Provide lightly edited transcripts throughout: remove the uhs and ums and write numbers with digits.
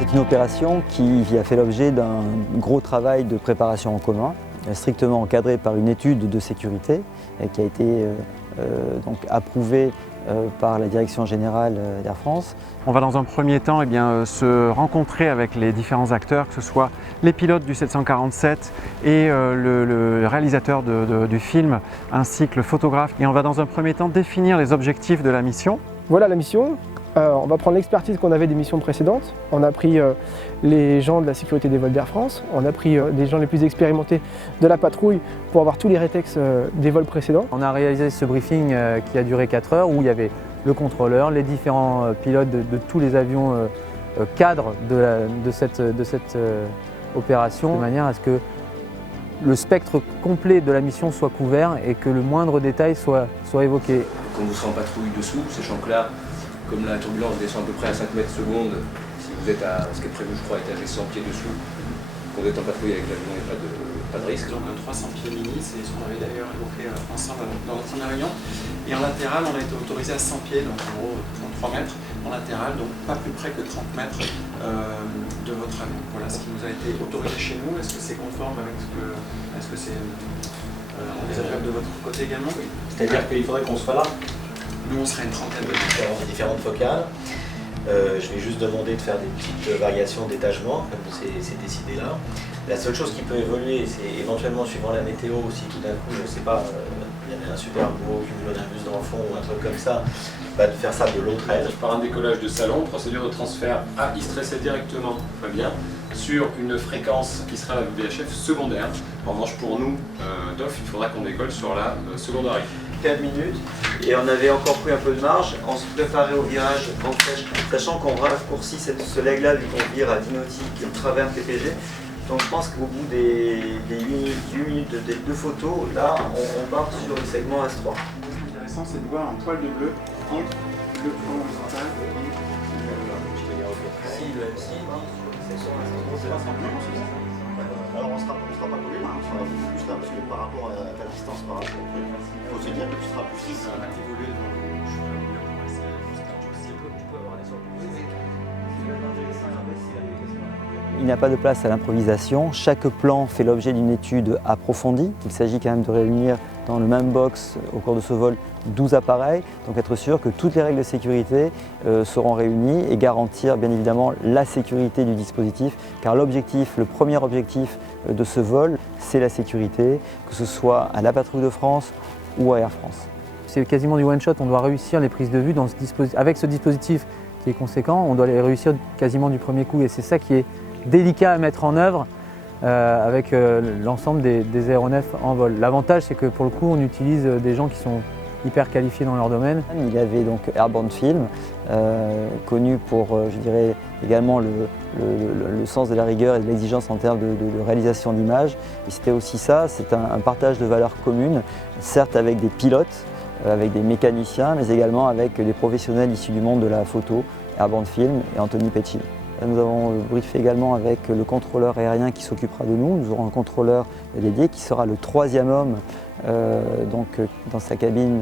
C'est une opération qui a fait l'objet d'un gros travail de préparation en commun, strictement encadré par une étude de sécurité qui a été donc approuvée par la Direction générale d'Air France. On va dans un premier temps se rencontrer avec les différents acteurs, que ce soit les pilotes du 747 et le réalisateur du film, ainsi que le photographe. Et on va dans un premier temps définir les objectifs de la mission. Voilà la mission. On va prendre l'expertise qu'on avait des missions précédentes. On a pris les gens de la sécurité des vols d'Air France, on a pris des gens les plus expérimentés de la patrouille pour avoir tous les rétex des vols précédents. On a réalisé ce briefing qui a duré 4 heures où il y avait le contrôleur, les différents pilotes de tous les avions cadres de cette opération, de manière à ce que le spectre complet de la mission soit couvert et que le moindre détail soit évoqué. Quand vous serez en patrouille dessous, sachant que là, comme la turbulence descend à peu près à 5 mètres secondes, si vous êtes à ce qui est prévu, je crois, étagé 100 pieds dessous, quand vous êtes en patrouille avec l'avion, il n'y a pas de risque. Donc un 300 pieds mini, c'est ce qu'on avait d'ailleurs évoqué ensemble dans notre première réunion. Et en latéral, on a été autorisé à 100 pieds, donc en gros 33 mètres en latéral, donc pas plus près que 30 mètres de votre avion. Voilà ce qui nous a été autorisé chez nous. Est-ce que c'est conforme avec ce que... Est-ce que c'est envisageable de votre côté également? Oui. C'est-à-dire qu'il faudrait qu'on soit là. Nous, on serait une trentaine de différentes focales. Je vais juste demander de faire des petites variations d'étagement, comme c'est décidé là. La seule chose qui peut évoluer, c'est éventuellement, suivant la météo, si tout d'un coup, je ne sais pas, il y avait un super beau cumulonimbus dans le fond ou un truc comme ça, de faire ça de l'autre aile. Par un décollage de salon, procédure de transfert à Istresset directement, très bien, sur une fréquence qui sera la VHF secondaire. En revanche, pour nous, DOF, il faudra qu'on décolle sur la secondaire. 4 minutes, et on avait encore pris un peu de marge, on se préparait au virage en flèche, sachant qu'on raccourcit ce leg-là vu qu'on vire à 10 nautiques travers PPG. Donc je pense qu'au bout des 8 minutes des 2 photos, là on part sur le segment S3. Ce qui est intéressant, c'est de voir un poil de bleu entre le plan horizontal et Si le MC dit sur le section S3, c'est pas alors on sera pas collé là, on sera plus là, parce que par rapport à ta distance par rapport au truc, il faut se dire que tu seras plus ici. Il n'y a pas de place à l'improvisation. Chaque plan fait l'objet d'une étude approfondie. Il s'agit quand même de réunir dans le même box au cours de ce vol 12 appareils, donc être sûr que toutes les règles de sécurité seront réunies et garantir bien évidemment la sécurité du dispositif, car l'objectif, le premier objectif de ce vol, c'est la sécurité, que ce soit à la Patrouille de France ou à Air France. C'est quasiment du one-shot, on doit réussir les prises de vue avec ce dispositif qui est conséquent, on doit les réussir quasiment du premier coup et c'est ça qui est délicat à mettre en œuvre avec l'ensemble des aéronefs en vol. L'avantage, c'est que pour le coup, on utilise des gens qui sont hyper qualifiés dans leur domaine. Il y avait donc Airborne Film, connu pour, je dirais, également le sens de la rigueur et de l'exigence en termes de réalisation d'images. Et c'était aussi ça, c'est un partage de valeurs communes, certes avec des pilotes, avec des mécaniciens, mais également avec des professionnels issus du monde de la photo, Airborne Film et Anthony Pecci. Nous avons briefé également avec le contrôleur aérien qui s'occupera de nous. Nous aurons un contrôleur dédié qui sera le 3e homme dans sa cabine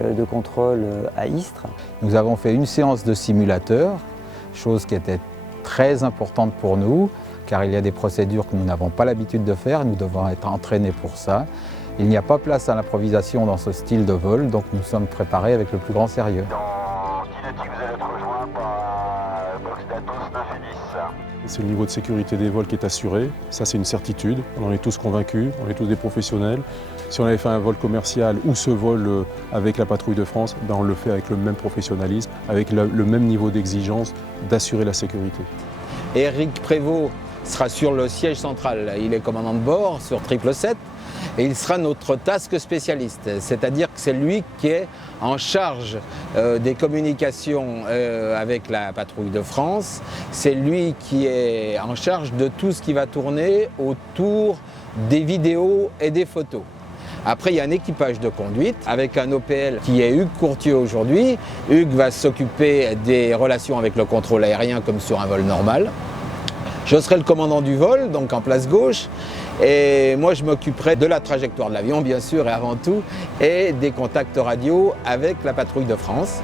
de contrôle à Istres. Nous avons fait une séance de simulateur, chose qui était très importante pour nous, car il y a des procédures que nous n'avons pas l'habitude de faire, nous devons être entraînés pour ça. Il n'y a pas place à l'improvisation dans ce style de vol, donc nous sommes préparés avec le plus grand sérieux. Dans 10 nautiques, vous allez être rejoint par box d'Atos 9 et 10. C'est le niveau de sécurité des vols qui est assuré, ça c'est une certitude, on en est tous convaincus, on est tous des professionnels. Si on avait fait un vol commercial ou ce vol avec la Patrouille de France, ben on le fait avec le même professionnalisme, avec le même niveau d'exigence d'assurer la sécurité. Éric Prévost sera sur le siège central, il est commandant de bord sur 777 et il sera notre task spécialiste, c'est-à-dire que c'est lui qui est en charge des communications avec la Patrouille de France, c'est lui qui est en charge de tout ce qui va tourner autour des vidéos et des photos. Après, il y a un équipage de conduite avec un OPL qui est Hugues Courtieu aujourd'hui. Hugues va s'occuper des relations avec le contrôle aérien comme sur un vol normal. Je serai le commandant du vol, donc en place gauche, et moi je m'occuperai de la trajectoire de l'avion bien sûr et avant tout, et des contacts radio avec la Patrouille de France.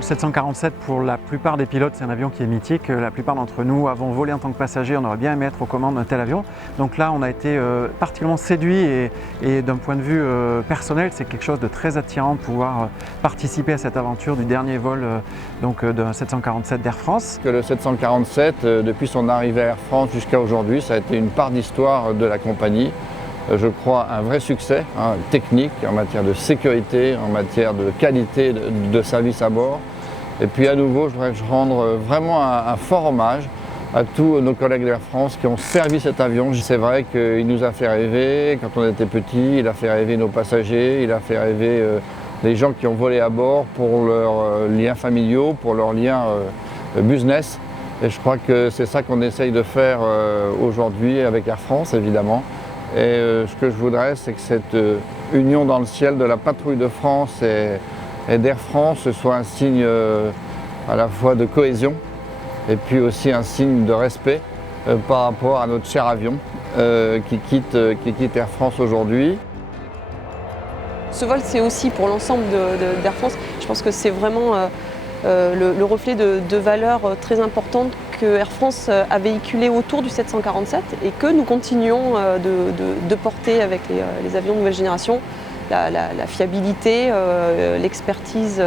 Le 747, pour la plupart des pilotes, c'est un avion qui est mythique. La plupart d'entre nous avons volé en tant que passager, on aurait bien aimé être aux commandes d'un tel avion. Donc là, on a été particulièrement séduits et d'un point de vue personnel, c'est quelque chose de très attirant de pouvoir participer à cette aventure du dernier vol d'un 747 d'Air France. Que le 747, depuis son arrivée à Air France jusqu'à aujourd'hui, ça a été une part d'histoire de la compagnie. Je crois un vrai succès technique en matière de sécurité, en matière de qualité de service à bord. Et puis à nouveau, je voudrais rendre vraiment un fort hommage à tous nos collègues d'Air France qui ont servi cet avion. C'est vrai qu'il nous a fait rêver quand on était petits, il a fait rêver nos passagers, il a fait rêver les gens qui ont volé à bord pour leurs liens familiaux, pour leurs liens business. Et je crois que c'est ça qu'on essaye de faire aujourd'hui avec Air France, évidemment. Et ce que je voudrais, c'est que cette union dans le ciel de la patrouille de France et d'Air France soit un signe à la fois de cohésion et puis aussi un signe de respect par rapport à notre cher avion qui quitte Air France aujourd'hui. Ce vol, c'est aussi pour l'ensemble d'Air France. Je pense que c'est vraiment le reflet de valeurs très importantes que Air France a véhiculées autour du 747 et que nous continuons de porter avec les avions de nouvelle génération. La fiabilité, l'expertise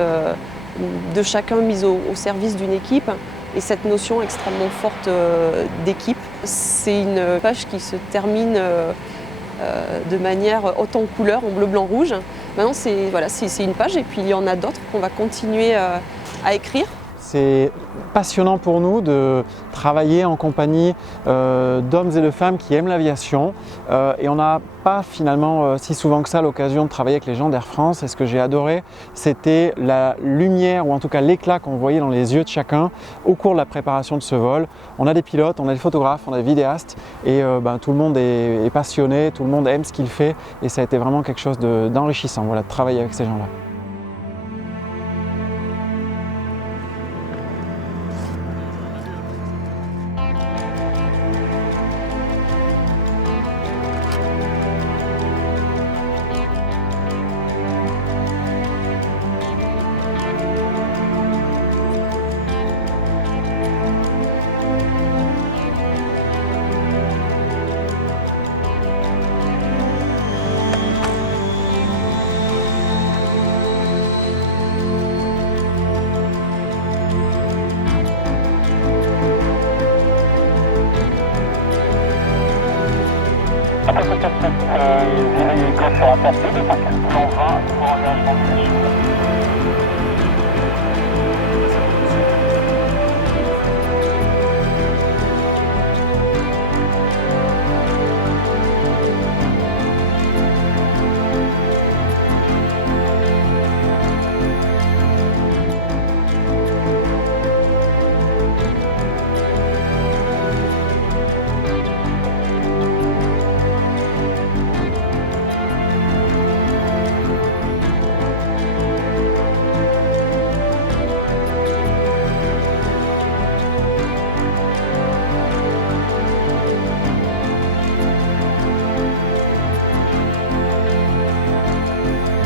de chacun mise au service d'une équipe et cette notion extrêmement forte d'équipe. C'est une page qui se termine de manière haute en couleur, en bleu, blanc, rouge. Maintenant, c'est une page et puis il y en a d'autres qu'on va continuer à écrire. C'est passionnant pour nous de travailler en compagnie d'hommes et de femmes qui aiment l'aviation et on n'a pas finalement si souvent que ça l'occasion de travailler avec les gens d'Air France et ce que j'ai adoré c'était la lumière ou en tout cas l'éclat qu'on voyait dans les yeux de chacun au cours de la préparation de ce vol. On a des pilotes, on a des photographes, on a des vidéastes et tout le monde est passionné, tout le monde aime ce qu'il fait et ça a été vraiment quelque chose d'enrichissant de travailler avec ces gens-là.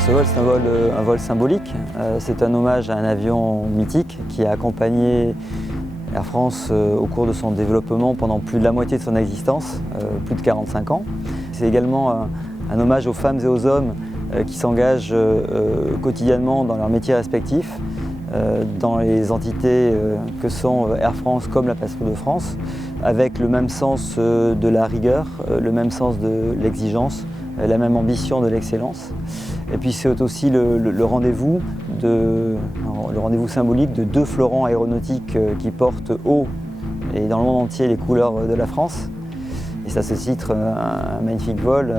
Ce vol, c'est un vol symbolique. C'est un hommage à un avion mythique qui a accompagné Air France au cours de son développement pendant plus de la moitié de son existence, plus de 45 ans. C'est également un hommage aux femmes et aux hommes qui s'engagent quotidiennement dans leurs métiers respectifs, dans les entités que sont Air France comme la Patrouille de France, avec le même sens de la rigueur, le même sens de l'exigence, la même ambition de l'excellence. Et puis c'est aussi le rendez-vous symbolique de deux fleurons aéronautiques qui portent haut et dans le monde entier les couleurs de la France. Et ça se titre un magnifique vol.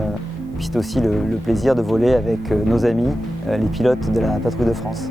Puis c'est aussi le plaisir de voler avec nos amis, les pilotes de la Patrouille de France.